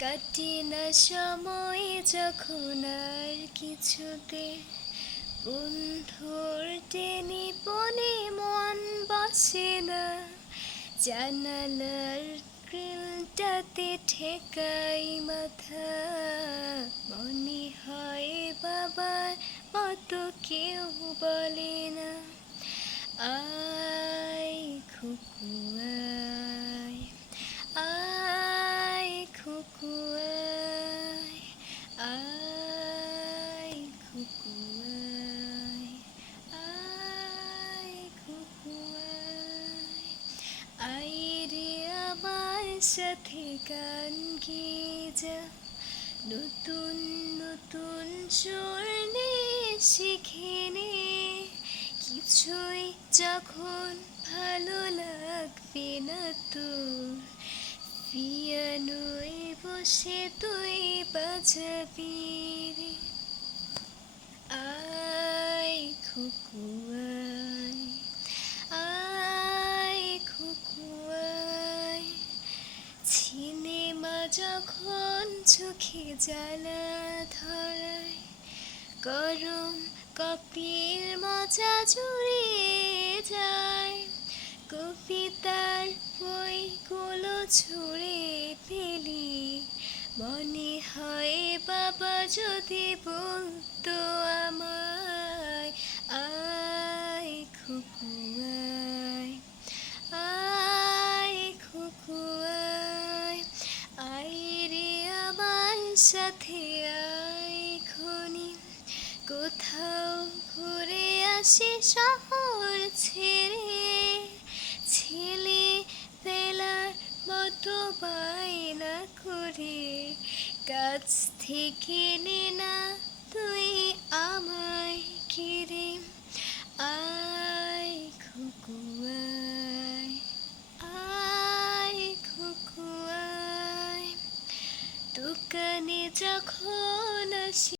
কাটে না সময় যখন আর কিছুতে বন্ধুর টেনে পনে মন বসে না। জানালার গ্রিলটাতে ঠেকাই মাথা। মনে হয় বাবার মতো কেউ বলে না। আয় খুকু সাথে গান গেয়ে যা নতুন নতুন সুর নিয়ে শিখে নে কিছুই যখন ভালো লাগবে না তোর পিয়ানোয় বসে তুই বাজাবি রে আয় খুকু আয় আয় খুকু আয় সিনেমা যখন চোখে জ্বালা ধরায়, গরম কপির মজা জুড়িয়ে যায়। কবিতার বইগুলো ছুঁড়ে ফেলি, মনে হয় বাবা যদি বলতো সাথে খনি। কোথাও ঘুরে আসি শহর ছেড়ে। ছেলে বেলার মতো বায়না করে। কাছ থেকে নে না তুই আমায়। দোকানে যখন আসি